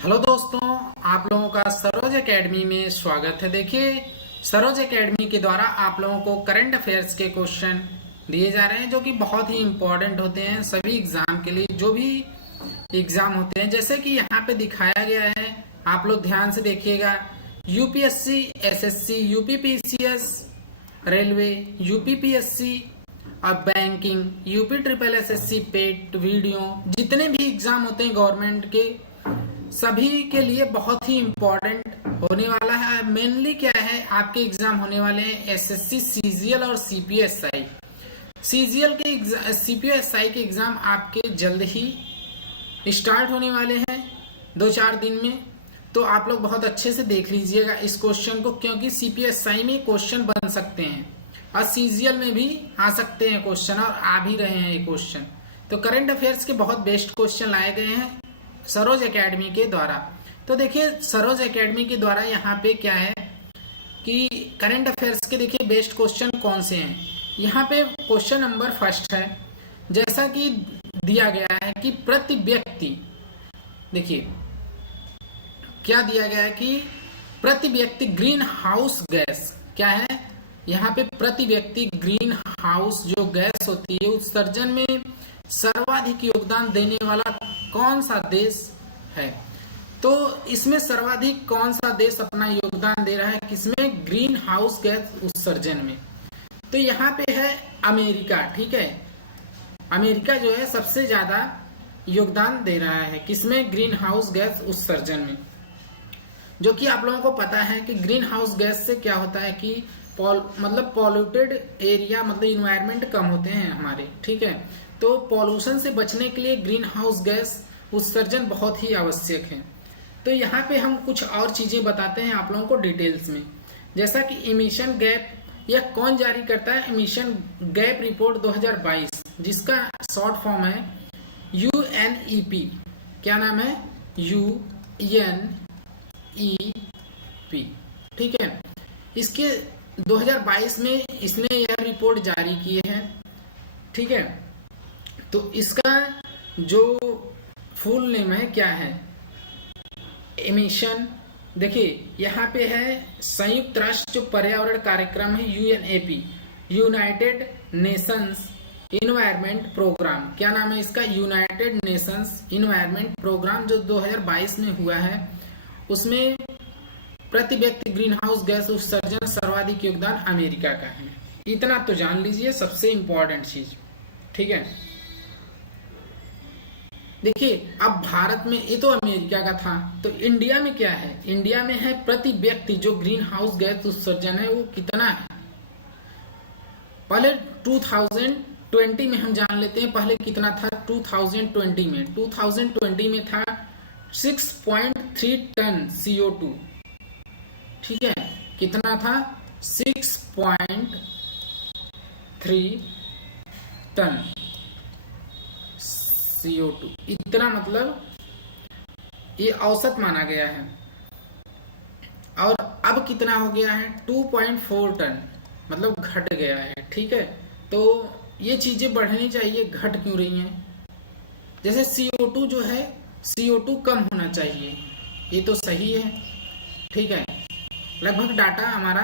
Hello दोस्तों, आप लोगों का सरोज एकेडमी में स्वागत है। देखिए, सरोज एकेडमी के द्वारा आप लोगों को करंट अफेयर्स के क्वेश्चन दिए जा रहे हैं जो कि बहुत ही इम्पोर्टेंट होते हैं सभी एग्जाम के लिए, जो भी एग्जाम होते हैं। जैसे कि यहाँ पे दिखाया गया है, आप लोग ध्यान से देखिएगा। UPSC, SSC, UPPCS, railway, UPPSC और बैंकिंग, यूपी ट्रिपल एसएससी, पेट, वीडियो, जितने भी एग्जाम होते हैं गवर्नमेंट के, सभी के लिए बहुत ही इम्पोर्टेंट होने वाला है। मेनली क्या है, आपके एग्जाम होने वाले हैं एसएससी, सीजीएल और सीपीएसआई। सीजीएल के सीपीएसआई के एग्जाम आपके जल्द ही स्टार्ट होने वाले हैं 2-4 दिन में। तो आप लोग बहुत अच्छे से देख लीजिएगा इस क्वेश्चन को, क्योंकि सीपीएसआई में क्वेश्चन बन सकते हैं और सीजीएल में भी आ सकते हैं क्वेश्चन, और आ भी रहे हैं ये क्वेश्चन। तो करंट अफेयर्स के बहुत बेस्ट क्वेश्चन लाए गए हैं सरोज एकेडमी के द्वारा। तो देखिए, सरोज एकेडमी के द्वारा यहाँ पे क्या है कि करंट अफेयर्स के देखिए बेस्ट क्वेश्चन कौन से हैं। यहाँ पे क्वेश्चन नंबर फर्स्ट है, जैसा कि दिया गया है कि प्रति व्यक्ति, देखिए क्या दिया गया है कि प्रति व्यक्ति ग्रीन हाउस गैस क्या है। यहाँ पे प्रति व्यक्ति ग्रीन हाउस जो गैस होती है उत्सर्जन में सर्वाधिक योगदान देने वाला कौन सा देश है। तो इसमें सर्वाधिक कौन सा देश अपना योगदान दे रहा है, किसमें, ग्रीन हाउस गैस उत्सर्जन में। तो यहाँ पे है अमेरिका। ठीक है, अमेरिका जो है सबसे ज्यादा योगदान दे रहा है किसमें, ग्रीन हाउस गैस उत्सर्जन में। जो कि आप लोगों को पता है कि ग्रीन हाउस गैस से क्या होता है कि मतलब पॉल्यूटेड एरिया, मतलब इन्वायरमेंट कम होते हैं हमारे। ठीक है, तो पॉल्यूशन से बचने के लिए ग्रीन हाउस गैस उत्सर्जन बहुत ही आवश्यक है। तो यहाँ पे हम कुछ और चीजें बताते हैं आप लोगों को डिटेल्स में, जैसा कि इमिशन गैप, यह कौन जारी करता है, इमिशन गैप रिपोर्ट 2022, जिसका शॉर्ट फॉर्म है UNEP। क्या नाम है, UNEP। ठीक है, इसके 2022 में इसने यह रिपोर्ट जारी की है। ठीक है, तो इसका जो फुल नेम है क्या है, एमिशन। देखिए यहाँ पे है संयुक्त राष्ट्र जो पर्यावरण कार्यक्रम है UNEP, United Nations environment programme. क्या नाम है इसका, यूनाइटेड नेशंस इन्वायरमेंट प्रोग्राम, जो 2022 में हुआ है। उसमें प्रति व्यक्ति ग्रीन हाउस गैस उत्सर्जन सर्वाधिक योगदान अमेरिका का है। इतना तो जान लीजिए, सबसे इंपॉर्टेंट चीज। ठीक है, देखिए अब भारत में, ये तो अमेरिका का था, तो इंडिया में क्या है, इंडिया में है प्रति व्यक्ति जो ग्रीन हाउस गैस उत्सर्जन है वो कितना है। पहले 2020 में हम जान लेते हैं, पहले कितना था 2020 में था 6.3 टन CO2। ठीक है, कितना था, 6.3 टन CO2। इतना मतलब ये औसत माना गया है। और अब कितना हो गया है, 2.4 टन, मतलब घट गया है। ठीक है, तो ये चीजें बढ़नी चाहिए, घट क्यों रही हैं। जैसे CO2 जो है, CO2 कम होना चाहिए, ये तो सही है। ठीक है, लगभग डाटा हमारा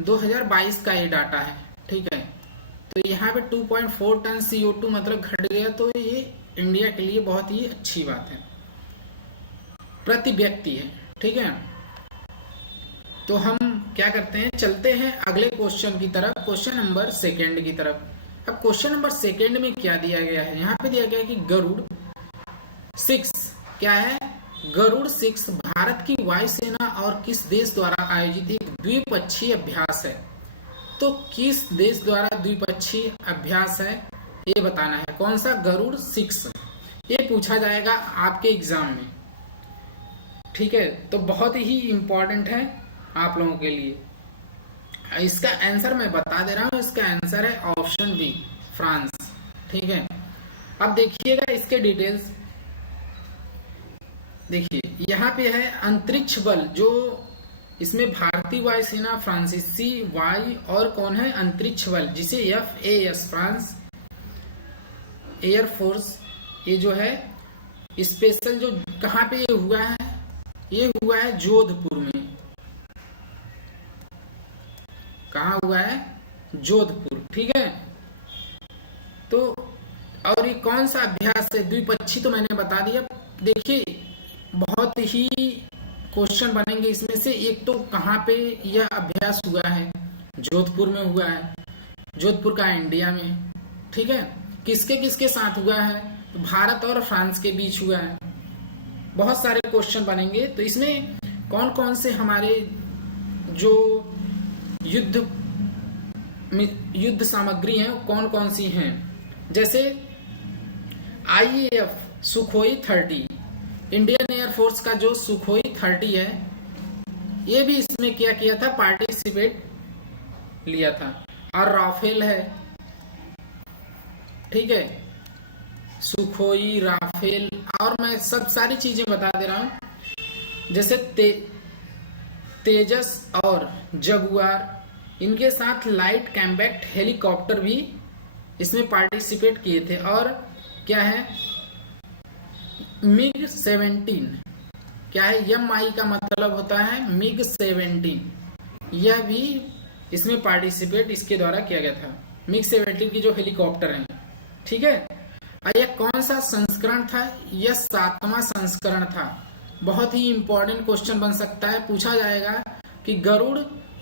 2022 का ये डाटा है। ठीक है, तो यहाँ पे 2.4 टन CO2 मतलब घट गया, तो ये इंडिया के लिए बहुत ही अच्छी बात है, प्रति व्यक्ति है। ठीक है, तो हम क्या करते हैं, चलते हैं अगले क्वेश्चन की तरफ, क्वेश्चन नंबर सेकंड की तरफ। अब क्वेश्चन नंबर सेकंड में क्या दिया गया है, यहाँ पे दिया गया है कि गरुड़ 6 क्या है, गरुड़ 6 भारत की वायुसेना और किस देश द्वारा आयोजित एक द्विपक्षीय अभ्यास है। तो किस देश द्वारा द्विपक्षीय अभ्यास है ये बताना है। कौन सा, गरुड़ 6, ये पूछा जाएगा आपके एग्जाम में। ठीक है, तो बहुत ही इंपॉर्टेंट है आप लोगों के लिए। इसका आंसर मैं बता दे रहा हूं, इसका आंसर है ऑप्शन बी, फ्रांस। ठीक है, अब देखिएगा इसके डिटेल्स। देखिए यहाँ पे है अंतरिक्ष बल, जो इसमें भारतीय वायुसेना, फ्रांसीसी वायु और कौन है, अंतरिक्ष बल, जिसे FAS फ्रांस एयरफोर्स, ये जो है स्पेशल, जो कहाँ पे ये हुआ है, ये हुआ है जोधपुर में। कहाँ हुआ है? जोधपुर। ठीक है, तो और ये कौन सा अभ्यास है? द्विपक्षी तो मैंने बता दिया। देखिए बहुत ही क्वेश्चन बनेंगे इसमें से। एक तो कहाँ पे यह अभ्यास हुआ है? जोधपुर में हुआ है, जोधपुर का इंडिया में। ठीक है, किसके किसके साथ हुआ है? भारत और फ्रांस के बीच हुआ है। बहुत सारे क्वेश्चन बनेंगे। तो इसमें कौन कौन से हमारे जो युद्ध सामग्री है कौन कौन सी हैं? जैसे IAF सुखोई 30, इंडियन एयरफोर्स का जो सुखोई 30 है, ये भी इसमें क्या किया था? पार्टिसिपेट लिया था। और राफेल है। ठीक है, सुखोई, राफेल, और मैं सब सारी चीजें बता दे रहा हूं। जैसे तेजस और जगुआर, इनके साथ लाइट कॉम्बैक्ट हेलीकॉप्टर भी इसमें पार्टिसिपेट किए थे। और क्या है? मिग 17, क्या है? MI का मतलब होता है मिग 17, यह भी इसमें पार्टिसिपेट इसके द्वारा किया गया था। मिग 17 की जो हेलीकॉप्टर है। ठीक है, यह कौन सा संस्करण था? यह 7वां संस्करण था। बहुत ही इंपॉर्टेंट क्वेश्चन बन सकता है, पूछा जाएगा कि गरुड़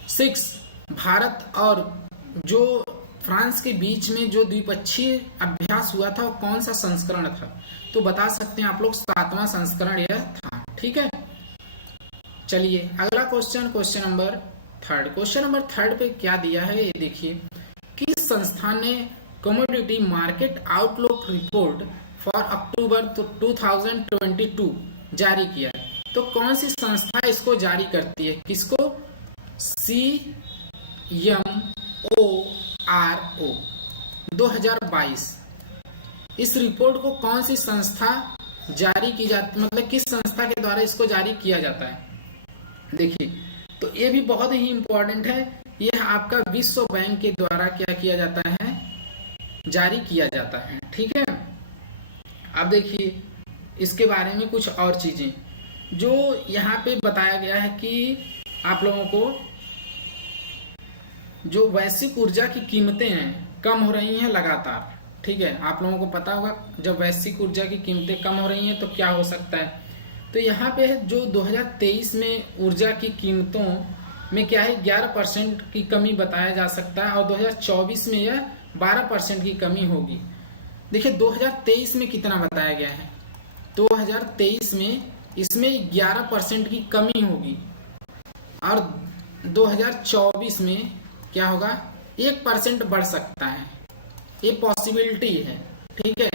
6 भारत और जो फ्रांस के बीच में जो द्विपक्षीय अभ्यास हुआ था वो कौन सा संस्करण था? तो बता सकते हैं आप लोग 7वां संस्करण यह था। ठीक है, चलिए अगला question, question number 3। Question number 3 पे क्या दिया है ये देखिए। किस संस्थान ने commodity market outlook report for October 2022 जारी किया? तो कौन सी संस्था इसको जारी करती है? किसको? CMORO 2022। इस रिपोर्ट को कौन सी संस्था जारी की जाती, मतलब किस संस्था के द्वारा इसको जारी किया जाता है? देखिए, तो ये भी बहुत ही इंपॉर्टेंट है। यह आपका विश्व बैंक के द्वारा क्या किया जाता है? जारी किया जाता है। ठीक है, अब देखिए इसके बारे में कुछ और चीजें जो यहाँ पे बताया गया है कि आप लोगों को जो वैश्विक ऊर्जा की कीमतें हैं कम हो रही हैं लगातार। ठीक है, आप लोगों को पता होगा जब वैश्विक ऊर्जा की कीमतें कम हो रही हैं तो क्या हो सकता है? तो यहाँ पे जो 2023 में ऊर्जा की कीमतों में क्या है 11% की कमी बताया जा सकता है, और 2024 में यह 12% की कमी होगी। देखिए 2023 में कितना बताया गया है? 2023 में इसमें 11% की कमी होगी, और 2024 में क्या होगा? 1% बढ़ सकता है। ये पॉसिबिलिटी है। ठीक है,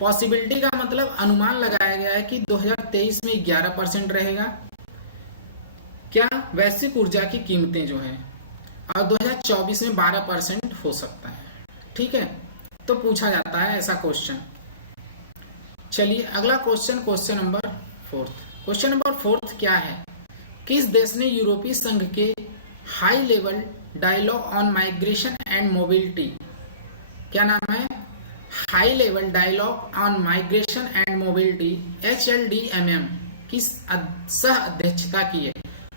पॉसिबिलिटी का मतलब अनुमान लगाया गया है कि 2023 में 11% रहेगा क्या वैश्विक ऊर्जा की कीमतें जो है, और 2024 में 12% हो सकता है। ठीक है, तो पूछा जाता है ऐसा क्वेश्चन। चलिए अगला question, question number 4। Question number 4 क्या है? किस देश ने यूरोपीय संघ के high level dialogue on migration and mobility, क्या नाम है? High level dialogue on migration and mobility HLDMM की सह अध्यक्षता की है?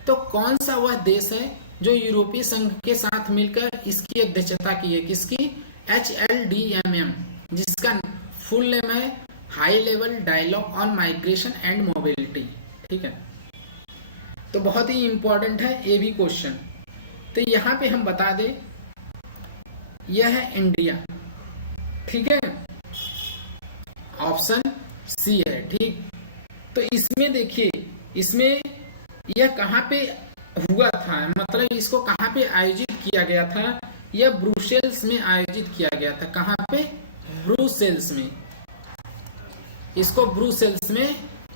तो कौन सा वह देश है जो यूरोपीय संघ के साथ मिलकर इसकी अध्यक्षता की है? किसकी? HLDMM, जिसका फुल नेम है high level dialogue on migration and mobility. ठीक है, तो बहुत ही इंपॉर्टेंट है ये भी क्वेश्चन। तो यहाँ पे हम बता दें यह है इंडिया। ठीक है, ऑप्शन सी है। ठीक, तो इसमें देखिए, इसमें यह कहाँ पे हुआ था, मतलब इसको कहाँ पे आयोजित किया गया था? यह ब्रुसेल्स में आयोजित किया गया था। कहाँ पे? ब्रुसेल्स में। इसको ब्रुसेल्स में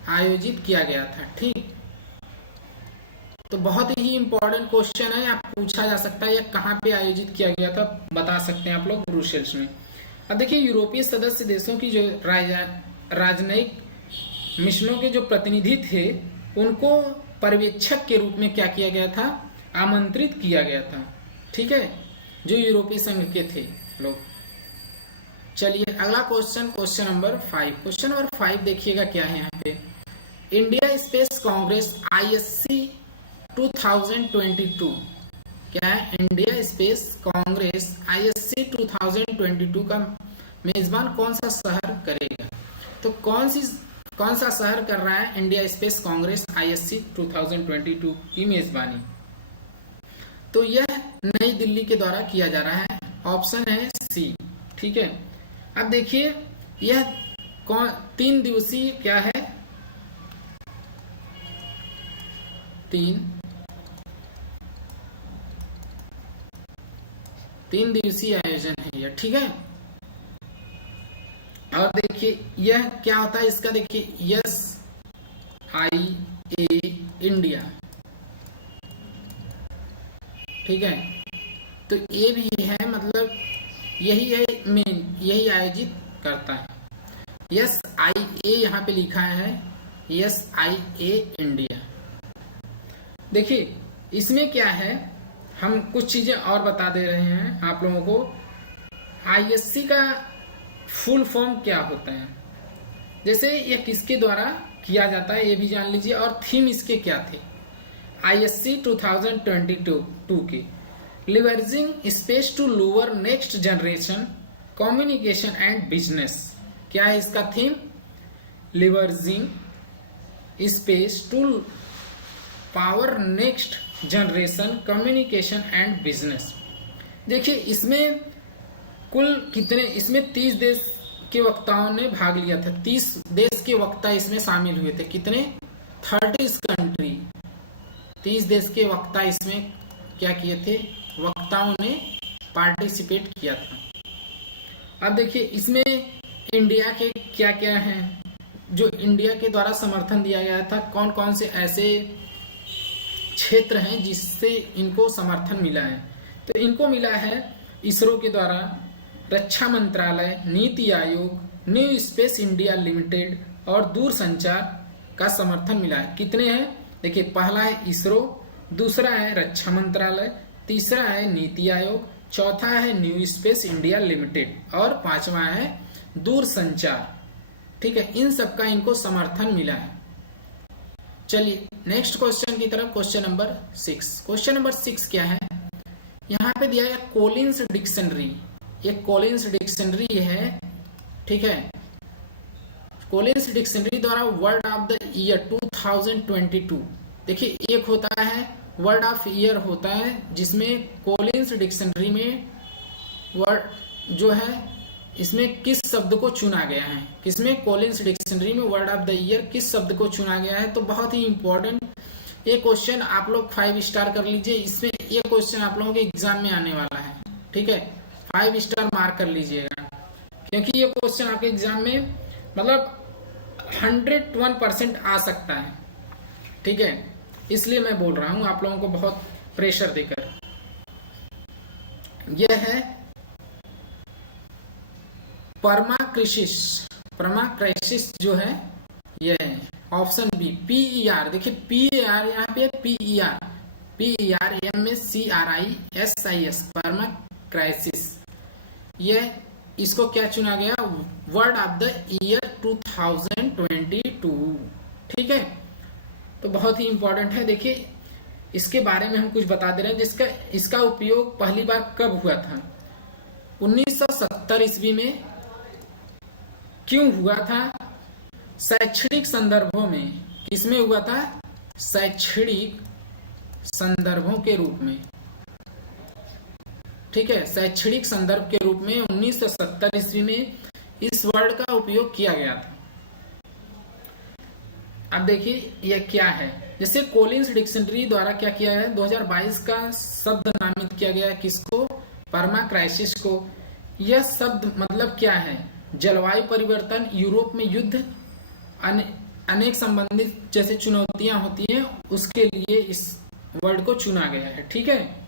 आयोजित किया गया था। ठीक, तो बहुत ही इंपॉर्टेंट क्वेश्चन है, आप पूछा जा सकता है यह कहाँ पे आयोजित किया गया था, बता सकते हैं आप लोग ब्रुसेल्स में। अब देखिए यूरोपीय सदस्य देशों की जो राजनयिक मिशनों के जो प्रतिनिधि थे उनको पर्यवेक्षक के रूप में क्या किया गया था? आमंत्रित किया गया था। ठीक है, जो यूरोपीय संघ के थे लोग। चलिए अगला question, question number 5। Question number 5 देखिएगा क्या है यहाँ पे। इंडिया स्पेस कांग्रेस ISC 2022 क्या है? इंडिया स्पेस कांग्रेस ISC 2022 का मेजबान कौन सा शहर करेगा? तो कौन सा शहर कर रहा है इंडिया स्पेस कांग्रेस ISC 2022 की मेजबानी? तो यह नई दिल्ली के द्वारा किया जा रहा है। ऑप्शन है सी। ठीक है, अब देखिए यह 3 दिवसीय क्या है? 3 दिवसीय आयोजन है यह। ठीक है, और देखिए यह क्या होता है इसका, देखिए SIA इंडिया। ठीक है, तो ये भी है, मतलब यही है मेन, यही आयोजित करता है। SIA यहाँ पे लिखा है, SIA इंडिया। देखिए इसमें क्या है, हम कुछ चीजें और बता दे रहे हैं आप लोगों को। ISC का फुल फॉर्म क्या होता है, जैसे ये किसके द्वारा किया जाता है ये भी जान लीजिए, और थीम इसके क्या थे। ISC 2022 के leveraging space to louver next generation communication and business. क्या है इसका theme? Leveraging space to power next generation communication and business. देखिए इसमें कुल कितने, इसमें 30 देश के वक्ताओं ने भाग लिया था। 30 देश के वक्ता इसमें शामिल हुए थे। कितने? 30 कंट्री, 30 देश के वक्ता इसमें क्या किए थे, वक्ताओं ने पार्टिसिपेट किया था। अब देखिए इसमें इंडिया के क्या क्या हैं जो इंडिया के द्वारा समर्थन दिया गया था, कौन कौन से ऐसे क्षेत्र हैं जिससे इनको समर्थन मिला है। तो इनको मिला है इसरो के द्वारा, रक्षा मंत्रालय, NITI Aayog, new space India limited और दूरसंचार का समर्थन मिला है। कितने हैं? देखिए पहला है इसरो, दूसरा है रक्षा मंत्रालय, तीसरा है नीति आयोग, चौथा है न्यू स्पेस इंडिया लिमिटेड और पांचवा है दूरसंचार। ठीक है, इन सबका इनको समर्थन मिला है। चलिए नेक्स्ट क्वेश्चन की तरफ, क्वेश्चन नंबर 6। क्वेश्चन नंबर 6 क्या है, यहाँ पे दिया गया कॉलिंस डिक्शनरी। ये कॉलिंस डिक्शनरी है। ठीक है, कॉलिंस डिक्शनरी द्वारा वर्ड ऑफ द ईयर 2022। देखिए एक होता है वर्ड ऑफ ईयर होता है, जिसमें कॉलिंस डिक्शनरी में वर्ड जो है इसमें किस शब्द को चुना गया है, किसमें कॉलिंस डिक्शनरी में वर्ड ऑफ द ईयर किस शब्द को चुना गया है। तो बहुत ही इंपॉर्टेंट ये क्वेश्चन आप लोग 5 स्टार कर लीजिए। इसमें ये क्वेश्चन आप लोगों के एग्जाम में आने वाला है। ठीक है, 5 स्टार मार्क कर लीजिएगा, क्योंकि ये क्वेश्चन आपके एग्जाम में मतलब 101% आ सकता है। ठीक है, इसलिए मैं बोल रहा हूं आप लोगों को बहुत प्रेशर देकर। यह है परमाक्राइसिस जो है यह है ऑप्शन बी, PER। देखिए PER यहाँ पे PER MACRISIS परमाक्राइसिस। यह इसको क्या चुना गया, वर्ड ऑफ द ईयर 2022। ठीक है, तो बहुत ही इंपॉर्टेंट है। देखिए इसके बारे में हम कुछ बता दे रहे हैं, इसका उपयोग पहली बार कब हुआ था? 1970 ईस्वी में। क्यों हुआ था? शैक्षणिक संदर्भों में। किसमें हुआ था? शैक्षणिक संदर्भों के रूप में। ठीक है, शैक्षणिक संदर्भ के रूप में 1970 ईस्वी में इस वर्ड का उपयोग किया गया था। अब देखिए यह क्या है, जैसे कॉलिंस डिक्शनरी द्वारा क्या किया गया, 2022 का शब्द नामित किया गया किसको? परमाक्राइसिस को। यह शब्द मतलब क्या है? जलवायु परिवर्तन, यूरोप में युद्ध, अनेक संबंधित जैसे चुनौतियां होती हैं, उसके लिए इस वर्ड को चुना गया है। ठीक है,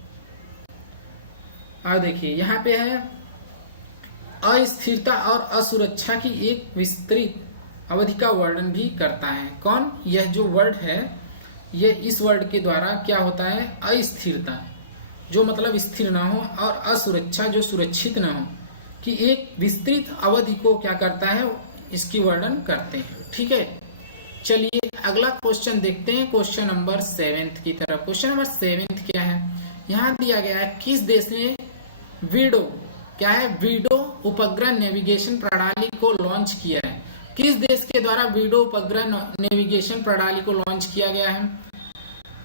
और देखिए यहाँ पे है अस्थिरता और असुरक्षा की एक विस्तृत अवधि का वर्णन भी करता है। कौन? यह जो वर्ड है, यह इस वर्ड के द्वारा क्या होता है? अस्थिरता जो मतलब स्थिर ना हो, और असुरक्षा जो सुरक्षित ना हो, कि एक विस्तृत अवधि को क्या करता है, इसकी वर्णन करते हैं। ठीक है, चलिए अगला क्वेश्चन देखते हैं, क्वेश्चन नंबर 7 की तरफ। क्वेश्चन नंबर 7 क्या है, यहाँ दिया गया है किस देश ने वीडो, क्या है, वीडो उपग्रह नेविगेशन प्रणाली को लॉन्च किया है। किस देश के द्वारा वीडो उपग्रह नेविगेशन प्रणाली को लॉन्च किया गया है?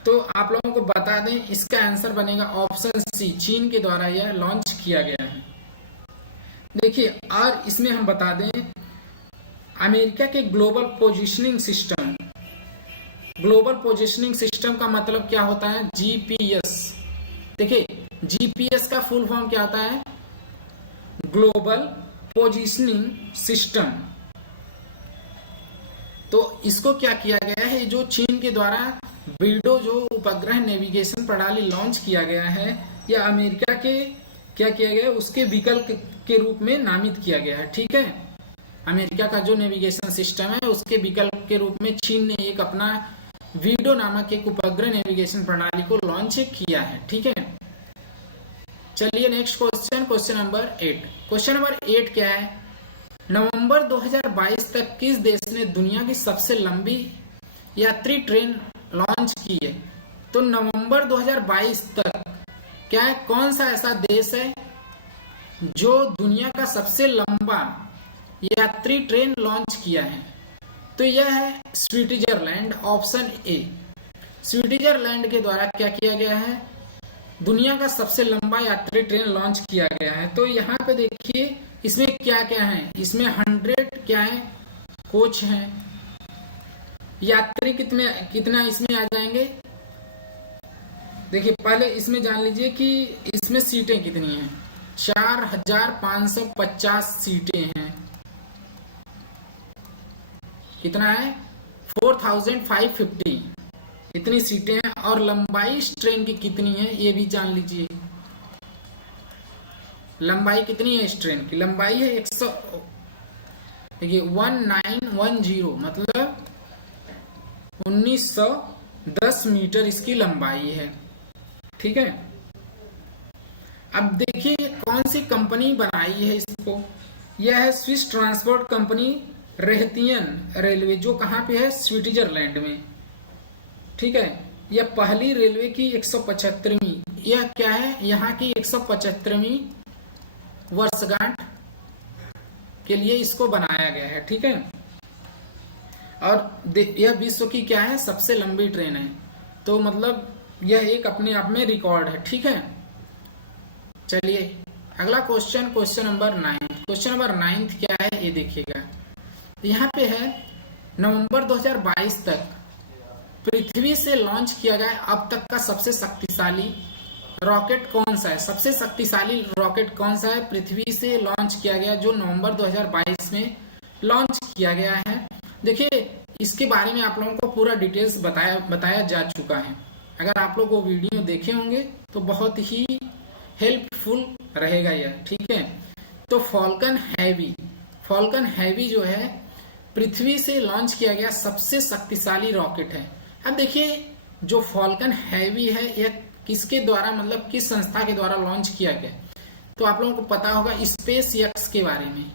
तो आप लोगों को बता दें, इसका आंसर बनेगा ऑप्शन सी, चीन के द्वारा यह लॉन्च किया गया है। देखिए, और इसमें हम बता दें अमेरिका के global positioning system, global positioning system का मतलब क्या होता है? जीपीएस। देखिए, जीपीएस का फुल फॉर्म क्या होता है? Global positioning system. तो इसको क्या किया गया है, जो चीन के द्वारा वीडो जो उपग्रह नेविगेशन प्रणाली लॉन्च किया गया है, यह अमेरिका के क्या किया गया है, उसके विकल्प के रूप में नामित किया गया है। ठीक है, अमेरिका का जो नेविगेशन सिस्टम है उसके विकल्प के रूप में चीन ने एक अपना वीडो नामक एक उपग्रह नेविगेशन प्रणाली को लॉन्च किया है। ठीक है, चलिए next question, question number 8। Question number 8 क्या है, नवंबर 2022 तक किस देश ने दुनिया की सबसे लंबी यात्री ट्रेन लॉन्च की है? तो नवंबर 2022 तक क्या है, कौन सा ऐसा देश है जो दुनिया का सबसे लंबा यात्री ट्रेन लॉन्च किया है? तो यह है स्विट्जरलैंड, ऑप्शन ए। स्विट्जरलैंड के द्वारा क्या किया गया है, दुनिया का सबसे लंबा यात्री ट्रेन लॉन्च किया गया है। तो यहाँ पे देखिए इसमें क्या क्या है, इसमें 100 क्या है कोच हैं, यात्री कितना इसमें आ जाएंगे। देखिए पहले इसमें जान लीजिए कि इसमें सीटें कितनी हैं, 4550 सीटें हैं। कितना है, 4550 इतनी सीटें हैं। और लंबाई इस ट्रेन की कितनी है ये भी जान लीजिए, लंबाई कितनी है इस ट्रेन की, लंबाई है 100, देखिए 1910 मतलब 1910 मीटर इसकी लंबाई है। ठीक है, अब देखिए कौन सी कंपनी बनाई है इसको, यह है स्विस ट्रांसपोर्ट कंपनी रेहतियन रेलवे, जो कहाँ पे है, स्विट्जरलैंड में। ठीक है, यह पहली रेलवे की 175वीं, यह क्या है, यहाँ की 175वीं वर्षगांठ के लिए इसको बनाया गया है। ठीक है, और यह विश्व की क्या है, सबसे लंबी ट्रेन है। तो मतलब यह एक अपने आप में रिकॉर्ड है। ठीक है, चलिए अगला question, question number 9। Question number 9 क्या है ये देखिएगा, यहाँ पे है नवंबर 2022 तक पृथ्वी से लॉन्च किया गया अब तक का सबसे शक्तिशाली रॉकेट कौन सा है? सबसे शक्तिशाली रॉकेट कौन सा है पृथ्वी से लॉन्च किया गया, जो नवंबर 2022 में लॉन्च किया गया है? देखिए इसके बारे में आप लोगों को पूरा डिटेल्स बताया जा चुका है। अगर आप लोग वो वीडियो देखे होंगे तो बहुत ही हेल्पफुल रहेगा यह। ठीक है, तो फॉल्कन हैवी जो है पृथ्वी से लॉन्च किया गया सबसे शक्तिशाली रॉकेट है। अब देखिए जो फॉल्कन हैवी है यह किसके द्वारा, मतलब किस संस्था के द्वारा लॉन्च किया गया, तो आप लोगों को पता होगा स्पेस एक्स के बारे में,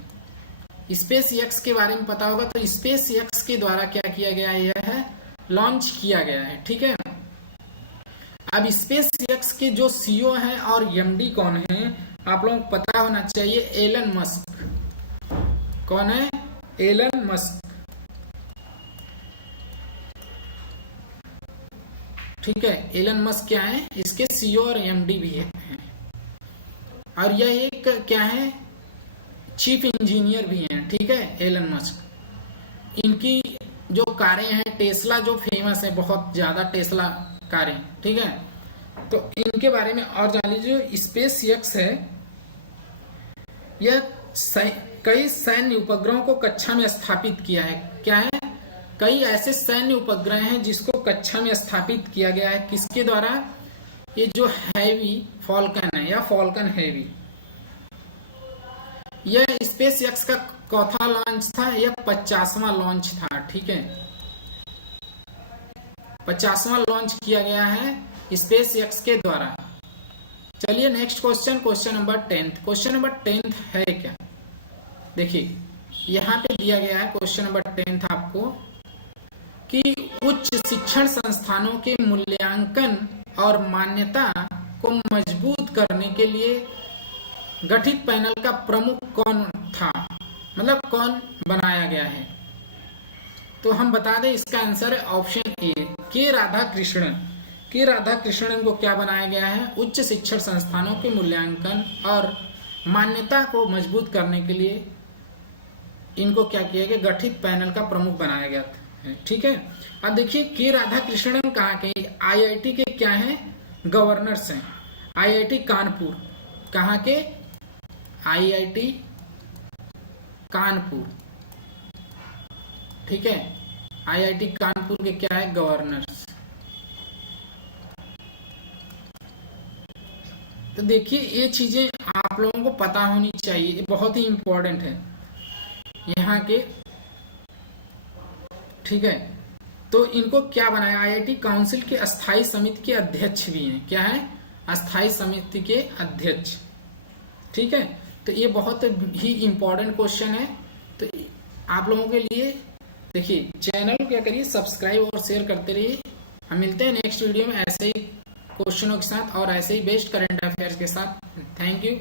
स्पेस एक्स के बारे में पता होगा। तो स्पेस एक्स के द्वारा क्या किया गया, यह है लॉन्च किया गया है। ठीक है, अब स्पेस एक्स के जो सीईओ हैं और एमडी कौन है आप लोगों को पता होना चाहिए, एलन मस्क। कौन है, एलन मस्क। ठीक है, एलन मस्क क्या है, इसके सीईओ और एमडी भी है, और यह एक क्या है, चीफ इंजीनियर भी हैं। ठीक है, एलन मस्क। इनकी जो कारें हैं टेस्ला जो फेमस है, बहुत ज्यादा टेस्ला कारें। ठीक है, तो इनके बारे में और जान लीजिए। स्पेस एक्स है, यह कई सैन्य उपग्रहों को कक्षा में स्थापित किया है। क्या है, कई ऐसे सैन्य उपग्रह हैं जिसको कक्षा में स्थापित किया गया है। किसके द्वारा, ये जो हैवी फॉल्कन है या फॉल्कन हैवी, यह स्पेस एक्स का चौथा लॉन्च था, यह 50वां लॉन्च था। ठीक है, 50वां लॉन्च किया गया है स्पेस एक्स के द्वारा। चलिए next question, question number 10। Question number 10 है क्या, देखिए यहाँ पे दिया गया है क्वेश्चन नंबर 10 आपको, कि उच्च शिक्षण संस्थानों के मूल्यांकन और मान्यता को मजबूत करने के लिए गठित पैनल का प्रमुख कौन था, मतलब कौन बनाया गया है। तो हम बता दें इसका आंसर है ऑप्शन ए, के राधाकृष्णन। के राधाकृष्णन को क्या बनाया गया है, उच्च शिक्षण संस्थानों के मूल्यांकन और मान्यता को मजबूत करने के लिए इनको क्या किया गया, गठित पैनल का प्रमुख बनाया गया था। ठीक है, अब देखिए के राधाकृष्णन कहाँ के, आईआईटी के क्या हैं, गवर्नर्स हैं। आईआईटी कानपुर, कहाँ के, आईआईटी कानपुर। ठीक है, आईआईटी कानपुर के क्या है, गवर्नर्स। तो देखिए ये चीजें आप लोगों को पता होनी चाहिए, ये बहुत ही इंपॉर्टेंट है यहाँ के। ठीक है, तो इनको क्या बनाया, आईआईटी काउंसिल के अस्थाई समिति के अध्यक्ष भी हैं। क्या है, अस्थाई समिति के अध्यक्ष। ठीक है, तो ये बहुत ही इंपॉर्टेंट क्वेश्चन है। तो आप लोगों के लिए देखिए चैनल को क्या करिए, सब्सक्राइब और शेयर करते रहिए। हम मिलते हैं नेक्स्ट वीडियो में ऐसे ही क्वेश्चनों के साथ और ऐसे ही बेस्ट करंट अफेयर्स के साथ। Thank you.